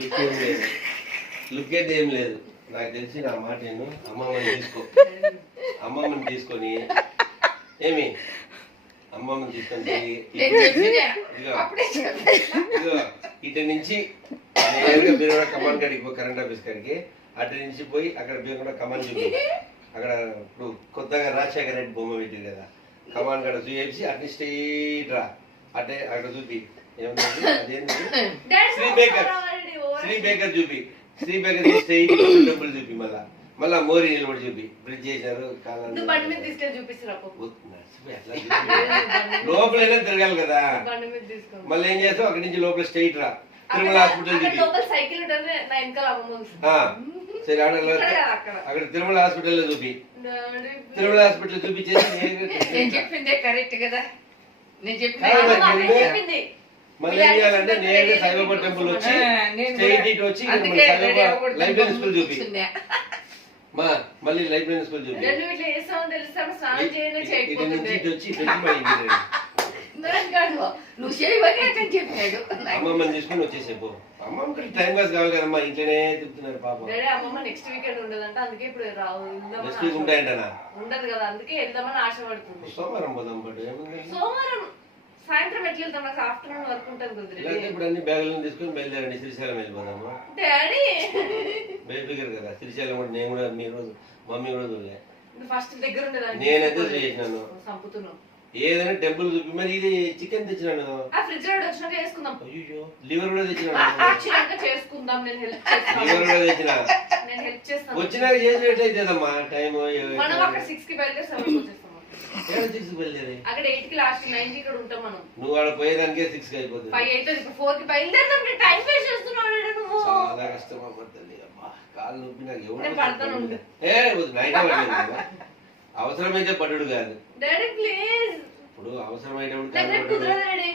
Look ఏం లేదు. Look అయితే ఏం లేదు. నాకు తెలిసి నా మాట నేను అమ్మమ్మని తీసుకో. అమ్మమ్మని తీసుకొని ఏమి? అమ్మమ్మని తీసుకొని పోయి ఇటు నుంచి నేరుగా బీరువాడ కమాన్ కాడికి పో కరెంట్ ఆఫీస్ కాడికి. అటు నుంచి పోయి అక్కడ బీరువాడ కమాన్ చూపి అక్కడ ఇప్పుడు కొత్తగా రాజశేఖర రెడ్డి బొమ్మ పెట్టింది కదా. కమాన్ కాడ చూపించి అటు స్ట్రైట్ రా. అటే అక్కడ చూపి. ఏమన్నది? అదేంటి శ్రీ బేకర్. శ్రీ బేకర్ చూపి శ్రీ బేకర్ స్ట్రైట్ టెంపుల్ చూపి మళ్ళా. మళ్ళా మోరీ నిలబడి చూపి బ్రిడ్జ్ చేశారు చూపి. లోపలైనా తిరగాలి కదా. బండి మీద తీసుకో. మళ్ళీ ఏం చేస్తావు? అక్కడి నుంచి లోపల స్ట్రైట్ రా. తిరుమల హాస్పిటల్ చూపి సరే ఆడ అక్కడ. తిరుమల హాస్పిటల్లో చూపి డాడీ, తిరుమల హాస్పిటల్ చూపించేసి నేను. చెప్పిందే కరెక్ట్ కదా. నేను చెప్పింది. మళ్ళీ చేయాలంటే నేరుగా సాయిబాబా టెంపుల్ వచ్చి ఇటు లైబ్రరీ స్కూల్ చూపి. మా మళ్ళీ లైబ్రరీ స్కూల్ చూపి. ఇటు నుంచి ఇటు వచ్చి ఇటు నుంచి మా ఇంటికి రండి. నేను కాదు నువ్వు చేయవని అతను చెప్పాడు. అమ్మమ్మని తీసుకొని వచ్చేసేపు అమ్మమ్మకి టైం పాస్ కావాలి కదమ్మా ఇంట్లోనే తిప్పుతున్నారు పాపం. అమ్మమ్మ నెక్స్ట్ వీకెండ్ ఉండదంట అందుకే ఇప్పుడు రావు నెక్స్ట్ వీక్ ఆశ- ఉంటాయంటనా? ఉండదు కదా అందుకే వెళ్దామని ఆశపడుతుంది. సోమవారం పోదాం సోమవారం సాయంత్రం ఎట్లా వెళ్తాం? నాకు ఆఫ్టర్నూన్ వరకు ఉంటుంది లేకపోతే కుదిరి ఇప్పుడు అన్ని బ్యాగులను తీసుకొని బయలుదేరండి. శ్రీశైలం వెళ్ళిపోదాము. డాడీ! కదా. శ్రీశైలం కూడా నేను కూడా మీరు మమ్మీ కూడా చూడలే ఫస్ట్ దగ్గర ఉండేదాన్ని నేనైతే చేసినాను. చంపుతున్నావు ఏదైనా టెంపుల్ చూపి మరి ఇది చికెన్ తెచ్చినాను. ఆ ఫ్రిడ్జ్లో వచ్చినాక చేసుకుందాం. అయ్యో లివర్ కూడా తెచ్చినాను. వచ్చినాక చేసుకుందాం. నేను హెల్ప్ చేస్తాను. లివర్ కూడా తెచ్చిన. నేను హెల్ప్ చేస్తాను. వచ్చినాక చేసినట్టయితేదమ్మా టైం మనం అక్కడ సిక్స్కి బయలుదేరి సెవెన్ వచ్చేస్తాం. సిక్స్ బయలుదేరి అక్కడ ఎయిట్కి లాస్ట్ నైన్కి ఇక్కడ ఉంటాం మనం. నువ్వు ఆడ పోయేదానికే సిక్స్ అయిపోతుంది. ఫైవ్ అయితే ఇప్పుడు ఫోర్కి బయలుదేరుతాం టైం వేస్ట్ చేస్తున్నావు డాడీ నువ్వు. చాలా కష్టం అమ్మ తల్లి అమ్మా కాళ్ళు నొప్పి నాకు ఎవరు పడతాను. A night. అవసరమైతే పడుడు కాదు. Daddy please. ఇప్పుడు అవసరమైనప్పుడు.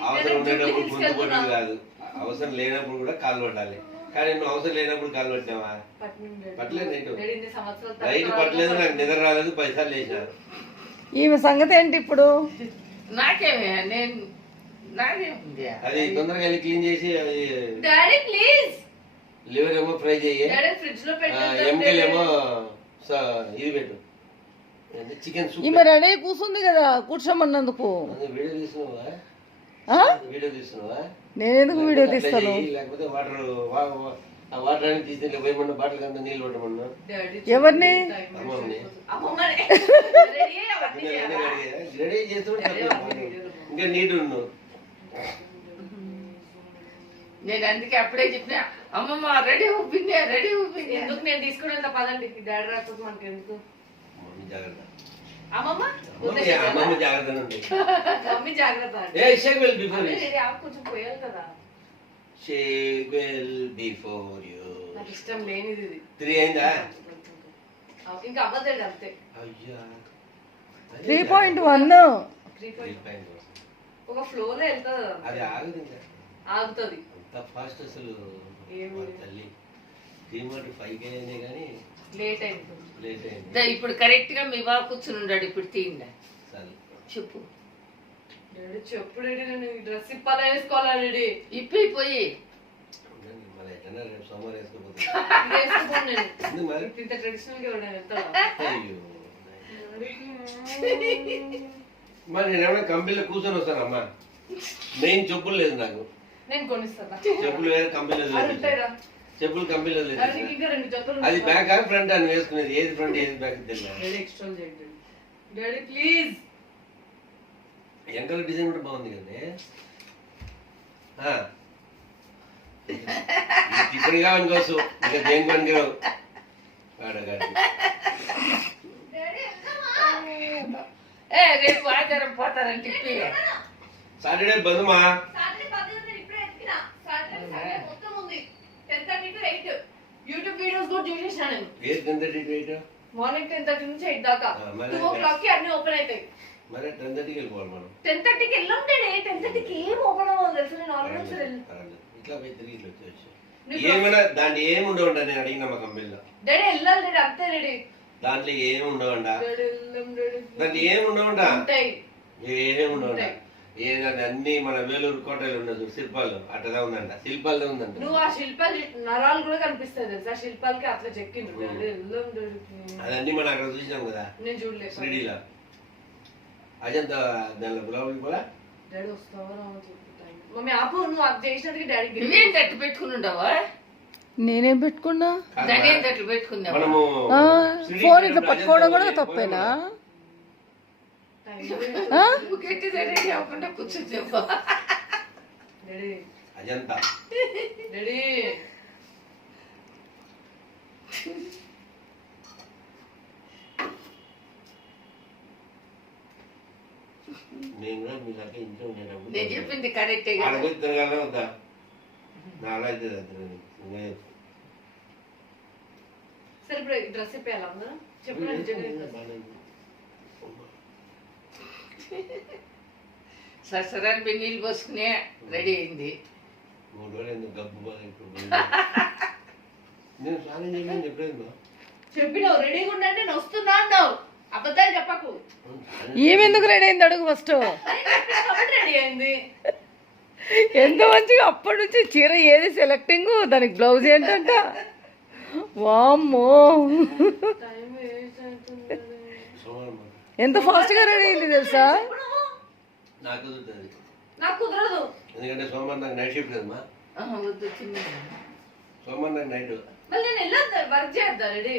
అవసరం ఉండేటప్పుడు. కాదు. అవసరం లేనప్పుడు కూడా కాళ్ళు పట్టాలి. కానీ నువ్వు అవసరం లేనప్పుడు కాళ్ళు పట్టినావా. పట్టలేదు నైట్ నైట్ పట్టలేదు నాకు నిద్ర రాలేదు పైసలు లేచిన ఈమె సంగతి ఏంటి ఇప్పుడు? నాకేమే నేను నాకేముంది అది తొందరగా వెళ్ళి క్లీన్ చేసి అది డాడీ ప్లీజ్! లివర్ ఏమో ఫ్రై చేయి డాడీ ఫ్రిడ్జ్లో ఎంకెల్ ఏమో పెట్టు స- ఇది పెట్టు. చికెన్ సూప్ ఈమె రెడీ కూర్చుంది కదా కూర్చోమన్నందుకు. అదే వీడియో తీస్తున్నావా? ఆ? వీడియో తీస్తున్నావా? నేనెందుకు వీడియో తీస్తాను? లేకపోతే వాటర్ ఆ వాటర్ అని తీసి దీంట్లో పోయమన్నా బాటిల్ అంతా నీళ్ళు పట్టమన్నా? ఎవరిని? రెడీ చేస్తుంటే ఇంకా నేను అందుకే అప్పుడే చెప్పిన అమ్మమ్మ రెడీ ఉప్పిందే రెడీ ఉప్పిందే ఎందుకు నేను తీసుకుని వెళ్తా పదండి డాడీ రాకపోతే మనకి ఎందుకు జాగ్రత్త. అమ్మమ్మ? మమ్మీ అమ్మమ్మ జాగ్రత్త మమ్మీ జాగ్రత్త. ఏ కొంచెం పోయాలి కదా. షేక్ వెల్ బిఫోర్ యూ నాకు ఇష్టం లేనిది ఇది త్రీ అయిందా ఇంకా అవ్వదండి అంతే అయ్యా three point one three point point ఒక ఫ్లో లో వెళ్తుంది అది ఆగదు ఇంకా ఆగుతుంది అంత ఫాస్ట్ అసలు ఏమి? మా తల్లి త్రీ మాట ఫైవ్ అయినాయి కానీ లేట్ అయింది లేట్ అయింది దా, ఇప్పుడు కరెక్ట్గా మీ బాబు కూర్చుని ఉన్నాడు ఇప్పుడు తీయండి సరే చెప్పు చెప్పు నేను డ్రెస్ ఇప్పాలా వేసుకోవాలా ఇప్పి పోయి ఇంత ట్రెడిషనల్గా ఎవరైనా వెళ్తావా అయ్యో. మరి నేను ఏమైనా కంపెనీలో కూర్చొని వస్తానమ్మా. మెయిన్ చెప్పులు లేదు నాకు. నేను కొనిస్తాను? చెప్పులు వేరే కంపెనీలో చెప్పులు కంపెనీలో లేదు. అది. బ్యాక్ ఆ ఫ్రంట్? అని వేసుకునేది ఏది ఫ్రంట్ ఏది బ్యాక్? తెలియదు? Daddy please. వెనకాల డిజైన్ కూడా బాగుంది. ఇది టిఫిన్ కావనుకోవచ్చు ఇంకా పనికిరావు ఆడగాడి ఏ రేపు ఆచారం పోతారంటే ఇప్పి సాటర్డే బదుమా ఇప్పుడే యూట్యూబ్ వీడియోస్ కూడా చూసేసిన మార్నింగ్ టెన్ థర్టీ నుంచి ఎయిట్ దాకా. టూ ఓ క్లాక్కి అన్ని ఓపెన్ అవుతాయి మరి టెన్ థర్టీకి వెళ్ళిపోవాలి మనం. టెన్ థర్టీకి వెళ్ళాం టెన్ థర్టీకి ఏం ఓపెన్ అవ్వదు తెలుసు? నేను ఆల్రెడీ. ఇట్లా పోయి తిరిగి ఇట్లా నీకు ఏమైనా దాంట్లో ఏమి ఉండవంట నేను అడిగిన మా కంపెనీలో డాడీ వెళ్ళాలి డాడీ అంతే డాడీ. దాంట్లో ఏమి డాడీ దాంట్లో ఏమి ఉంటాయి. ఏమి ఉంటాయి. ఏదంటే అన్ని మన వేలూరు కోటలు ఉన్నది శిల్పాలు. అట్టదా ఉందంట. శిల్పాలదే ఉందంట. నువ్వు ఆ శిల్పాలు నరాలు కూడా కనిపిస్తాయి తెలుసా? శిల్పాలకి అట్లా చెక్కిండ్రు. అదన్నీ మనం అక్కడ చూసినాం కదా. నేను చూడలేదు. శ్రీడీలో అజంతా దానిలో గులాబీ కూడా? డాడీ వస్తావా రావా చెప్పు టైం. మమ్మీ ఆపు నువ్వు అది చేసినట్టుగా డాడీకి నువ్వేంటి అట్టు పెట్టుకుని ఉండవా నేనేం పెట్టుకున్నా? మనము ఆ, శ్రీడీ ఫోన్ ఇట్లా పట్టుకోవడం కూడా తప్పేనా? నువ్వు కూర్చొని చెప్పా అజంతా. డాడీ. ఇంట్లో నేను చెప్పింది కరెక్టే ఆడ కదా పోయి తిరగాలే వద్దా నా అలా అయితే తిరగను. నేను సరే ఇప్పుడు డ్రెస్ ఇప్పేయాలా అందరం చెప్పు నా నిజంగా ఈ dress. సరసరాన్ని పోయి నీళ్ళు పోసుకునే రెడీ అయింది. మూడు రోజులు గబ్బు. నేను స్నానం చేయమని చెప్పలేదు చెప్పినావు రెడీగా ఉండండి నేను వస్తున్నా. ఈమెందుకు రెడీ అయింది అడుగు ఫస్ట్ రెడీ అయింది ఎంత మంచిగా అప్పటి నుంచి చీర ఏది సెలెక్టింగ్ దానికి బ్లౌజ్ ఏంటంట? వామ్మో. ఎంత ఫాస్ట్గా రెడీ అయింది తెలుసా? ఎందుకంటే సోమవారం నాకు నైట్ షిఫ్ట్ సోమవారం నాకు నైట్ వర్క్ చేద్దా రెడీ